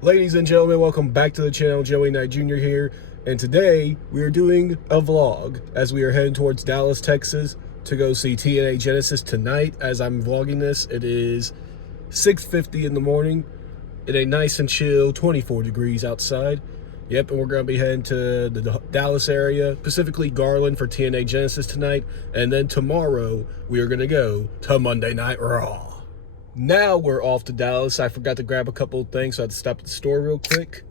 Ladies and gentlemen, welcome back to the channel. Joey Knight Jr. here, and today we are doing a vlog as we are heading towards Dallas, Texas to go see TNA Genesis tonight. As I'm vlogging this, it is 6:50 in the morning. It ain't nice and chill, 24 degrees outside. Yep, and we're going to be heading to the Dallas area, specifically Garland for TNA Genesis tonight, and then tomorrow we are going to go to Monday Night Raw. Now we're off to Dallas. I forgot to grab a couple of things, so I had to stop at the store real quick.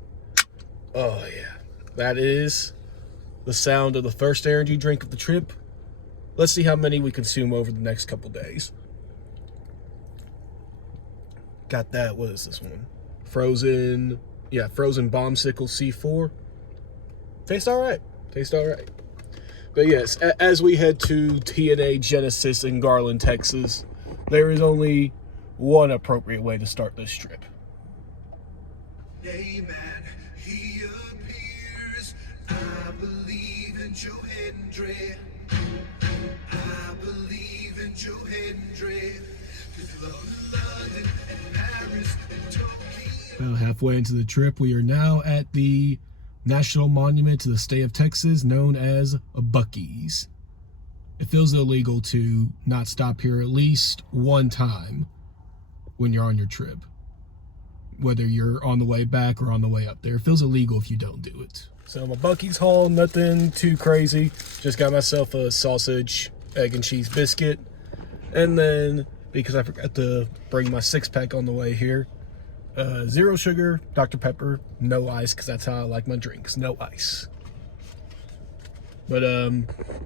Oh, yeah. That is the sound of the first energy drink of the trip. Let's see how many we consume over the next couple days. Got that. What is this one? Frozen. Yeah, Frozen Bombsicle C4. Tastes all right. Tastes all right. But yes, as we head to TNA Genesis in Garland, Texas, there is only one appropriate way to start this trip. Amen. He appears. I believe in Joe Hendry. I believe in Joe Hendry. London and Paris and Tokyo. About halfway into the trip, we are now at the national monument to the state of Texas known as Buc-ee's. It feels illegal to not stop here at least one time when you're on your trip, whether you're on the way back or on the way up there. It feels illegal if you don't do it. So my Buc-ee's haul, nothing too crazy. Just got myself a sausage, egg and cheese biscuit. And then, because I forgot to bring my 6-pack on the way here, 0 sugar, Dr. Pepper, no ice, because that's how I like my drinks, no ice. But,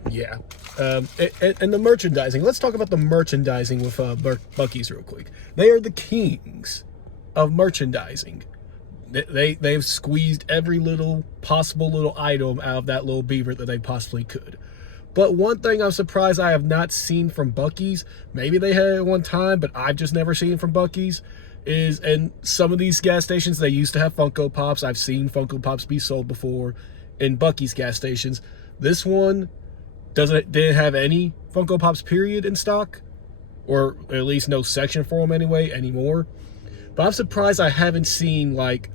yeah. And the merchandising. Let's talk about the merchandising with Buc-ee's real quick. They are the kings of merchandising. They've squeezed every little possible little item out of that little beaver that they possibly could. But one thing I'm surprised I have not seen from Buc-ee's, maybe they had it at one time, but I've just never seen it from Buc-ee's, is, and some of these gas stations, they used to have Funko Pops. I've seen Funko Pops be sold before in Buc-ee's gas stations. This one didn't have any Funko Pops period in stock, or at least no section for them anyway anymore. But I'm surprised I haven't seen like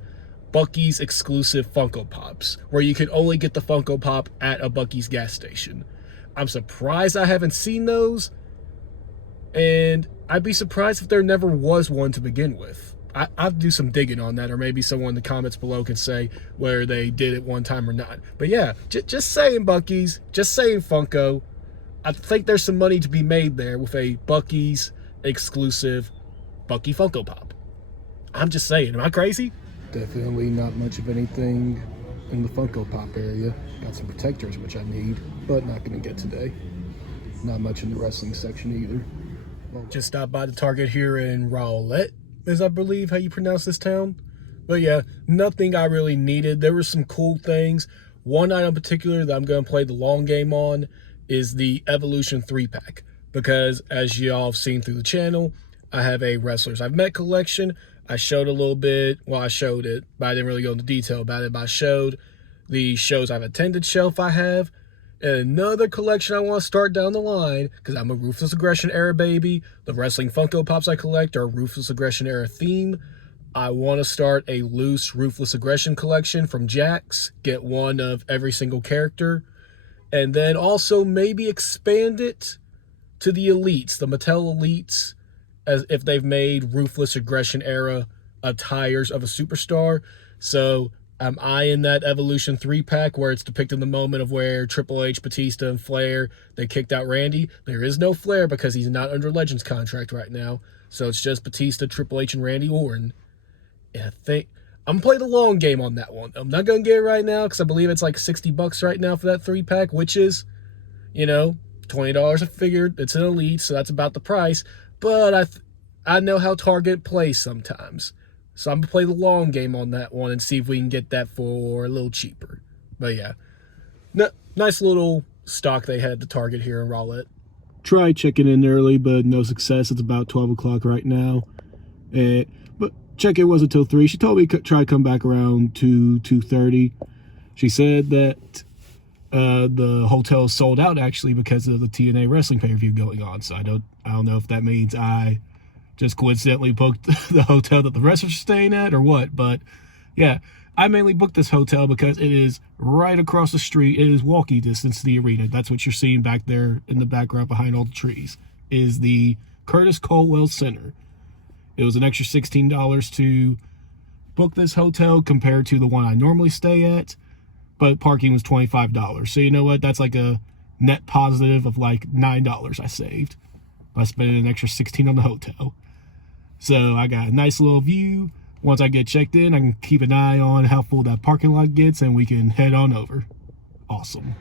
Buc-ee's exclusive Funko Pops, where you can only get the Funko Pop at a Buc-ee's gas station. I'm surprised I haven't seen those, and I'd be surprised if there never was one to begin with. I'll do some digging on that, or maybe someone in the comments below can say whether they did it one time or not. But yeah, just saying Buc-ee's, just saying Funko. I think there's some money to be made there with a Buc-ee's exclusive Buc-ee Funko Pop. I'm just saying, am I crazy? Definitely not much of anything in the Funko Pop area. Got some protectors, which I need, but not going to get today. Not much in the wrestling section either. Well, just stopped by the Target here in Rowlett, is I believe how you pronounce this town. But yeah, nothing I really needed. There were some cool things. One item in particular that I'm going to play the long game on is the Evolution 3-pack. Because as y'all have seen through the channel, I have a Wrestlers I've Met collection. I showed a little bit, well, I showed it, but I didn't really go into detail about it. But I showed the shows I've attended shelf I have. And another collection I want to start down the line, because I'm a Ruthless Aggression era baby. The wrestling Funko Pops I collect are Ruthless Aggression era theme. I want to start a loose Ruthless Aggression collection from Jax. Get one of every single character. And then also maybe expand it to the Elites, the Mattel Elites, as if they've made Ruthless Aggression era attires of a superstar. So I'm eyeing that Evolution 3-pack where it's depicting the moment of where Triple H, Batista, and Flair, they kicked out Randy. There is no Flair because he's not under Legends contract right now. So it's just Batista, Triple H, and Randy Orton. And I think I'm going to play the long game on that one. I'm not going to get it right now because I believe it's like $60 right now for that 3-pack, which is, you know, $20 a figure. It's an Elite, so that's about the price. But I know how Target plays sometimes. So I'm going to play the long game on that one and see if we can get that for a little cheaper. But yeah, nice little stock they had at the Target here in Rowlett. Tried checking in early, but no success. It's about 12 o'clock right now. But check-in wasn't until 3. She told me to try to come back around 2:30. She said that the hotel is sold out actually because of the TNA wrestling pay-per-view going on. So I don't know if that means I just coincidentally booked the hotel that the wrestlers are staying at or what, but Yeah, I mainly booked this hotel because it is right across the street. It is walking distance to the arena. That's what you're seeing back there in the background behind all the trees, is the Curtis Colwell Center. It was an extra $16 to book this hotel compared to the one I normally stay at, but parking was $25. So you know what? That's like a net positive of like $9 I saved by spending an extra $16 on the hotel. So I got a nice little view. Once I get checked in, I can keep an eye on how full that parking lot gets, and we can head on over. Awesome.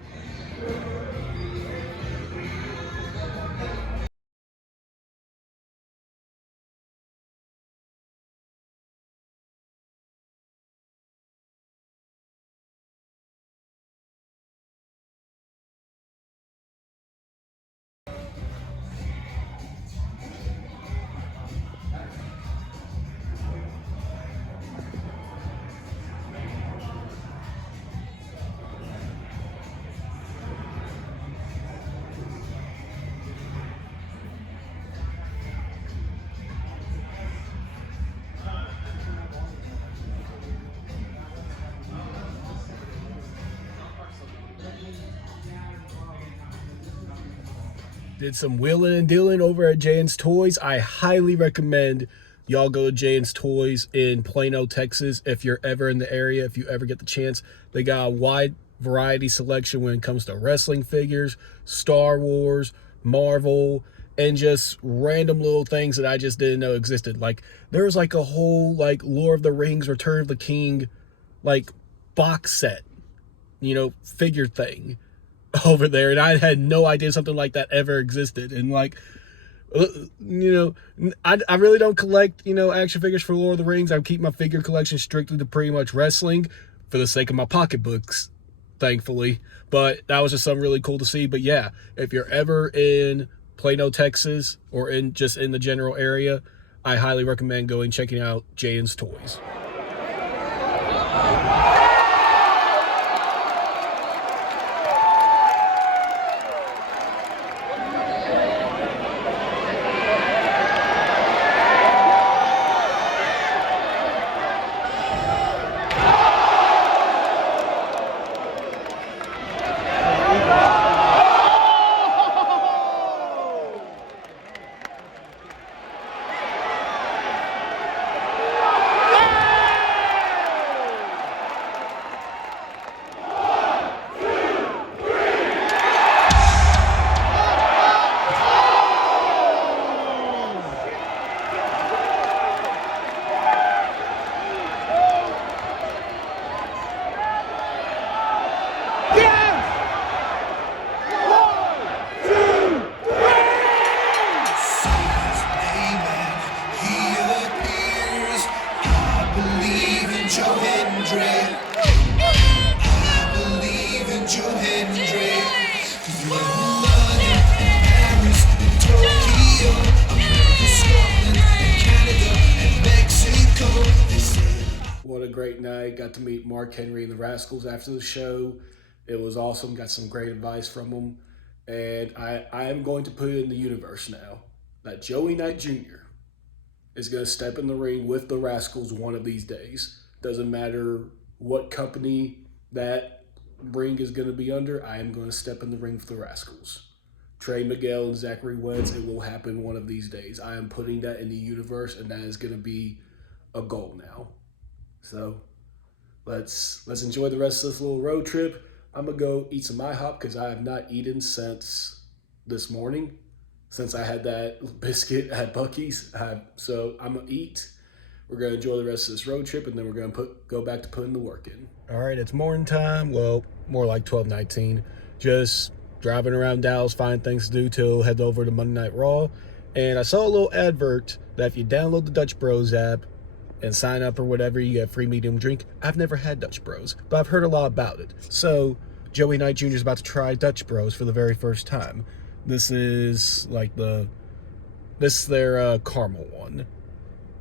Did some wheeling and dealing over at Jan's Toys. I highly recommend y'all go to Jan's Toys in Plano, Texas. If you're ever in the area, if you ever get the chance, they got a wide variety selection when it comes to wrestling figures, Star Wars, Marvel, and just random little things that I just didn't know existed. Like there was like a whole like Lord of the Rings, Return of the King, like box set, figure thing over there, and I had no idea something like that ever existed. And like, I really don't collect action figures for Lord of the Rings. I keep my figure collection strictly to pretty much wrestling for the sake of my pocketbooks, thankfully. But that was just something really cool to see. But yeah, if you're ever in Plano, Texas, or in the general area, I highly recommend checking out Jan's Toys. What a great night. Got to meet Mark Henry and the Rascals after the show. It was awesome. Got some great advice from them. And I am going to put it in the universe now that Joey Knight Jr. is going to step in the ring with the Rascals one of these days. Doesn't matter what company that ring is going to be under, I am going to step in the ring for the Rascals. Trey Miguel and Zachary Wentz, it will happen one of these days. I am putting that in the universe, and that is going to be a goal now. So let's enjoy the rest of this little road trip. I'm going to go eat some IHOP because I have not eaten since this morning, since I had that biscuit at Buc-ee's. So I'm going to eat. We're going to enjoy the rest of this road trip, and then we're going to go back to putting the work in. All right, it's morning time. Well, more like 12:19. Just driving around Dallas, finding things to do till head over to Monday Night Raw. And I saw a little advert that if you download the Dutch Bros app and sign up or whatever, you get free medium drink. I've never had Dutch Bros, but I've heard a lot about it. So Joey Knight Jr. is about to try Dutch Bros for the very first time. This is like their caramel one.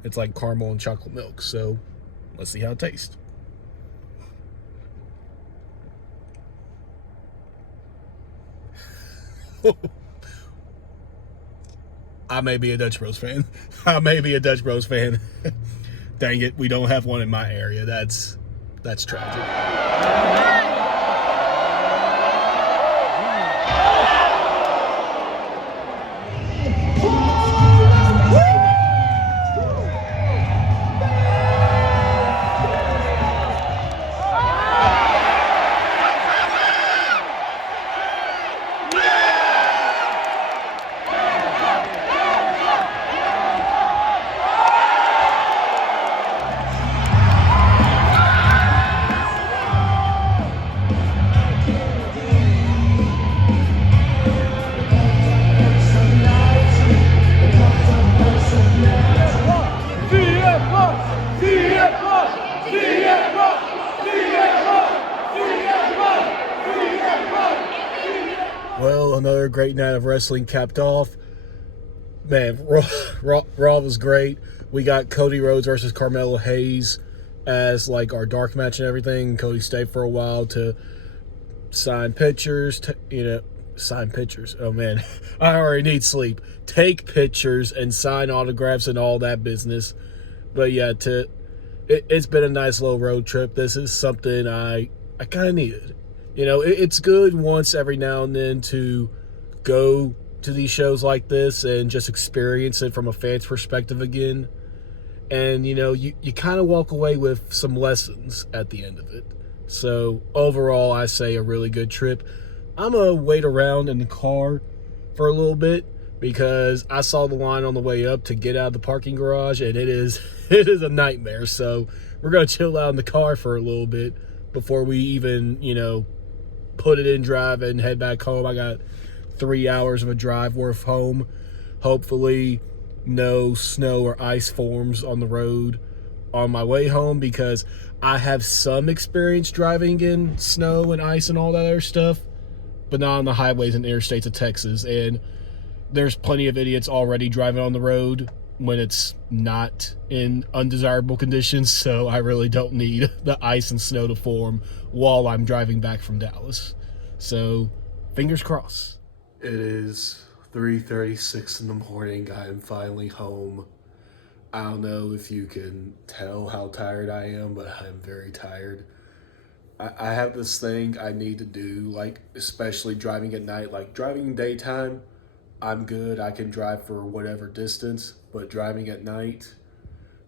It's like caramel and chocolate milk. So let's see how it tastes. I may be a Dutch Bros fan. Dang it, we don't have one in my area. That's tragic. Well, another great night of wrestling capped off. Man, Raw was great. We got Cody Rhodes versus Carmelo Hayes as like our dark match and everything. Cody stayed for a while to sign pictures. Sign pictures. Oh man, I already need sleep. Take pictures and sign autographs and all that business. But yeah, it's been a nice little road trip. This is something I kind of needed. It's good once every now and then to go to these shows like this and just experience it from a fan's perspective again. And, you kind of walk away with some lessons at the end of it. So, overall, I say a really good trip. I'm going to wait around in the car for a little bit because I saw the line on the way up to get out of the parking garage, and it is a nightmare. So, we're going to chill out in the car for a little bit before we even, put it in drive and head back home. I got 3 hours of a drive worth home. Hopefully no snow or ice forms on the road on my way home because I have some experience driving in snow and ice and all that other stuff, but not on the highways and interstates of Texas. And there's plenty of idiots already driving on the road when it's not in undesirable conditions, so I really don't need the ice and snow to form while I'm driving back from Dallas. So, fingers crossed. It is 3:36 in the morning. I am finally home. I don't know if you can tell how tired I am, but I am very tired. I have this thing I need to do, like, especially driving at night. Like, driving daytime, I'm good. I can drive for whatever distance, but driving at night,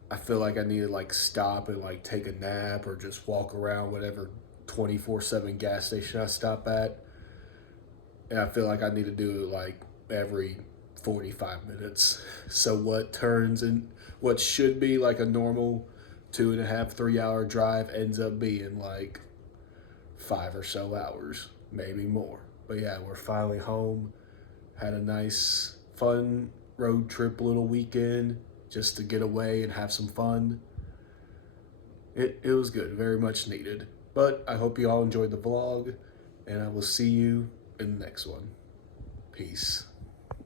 I feel like I need to like stop and like take a nap or just walk around whatever 24/7 gas station I stop at. And I feel like I need to do it like every 45 minutes. So what should be like a normal 2.5, 3 hour drive ends up being like 5 or so hours, maybe more. But yeah, we're finally home. Had a nice, fun road trip little weekend just to get away and have some fun. It was good, very much needed. But I hope you all enjoyed the vlog, and I will see you in the next one. Peace.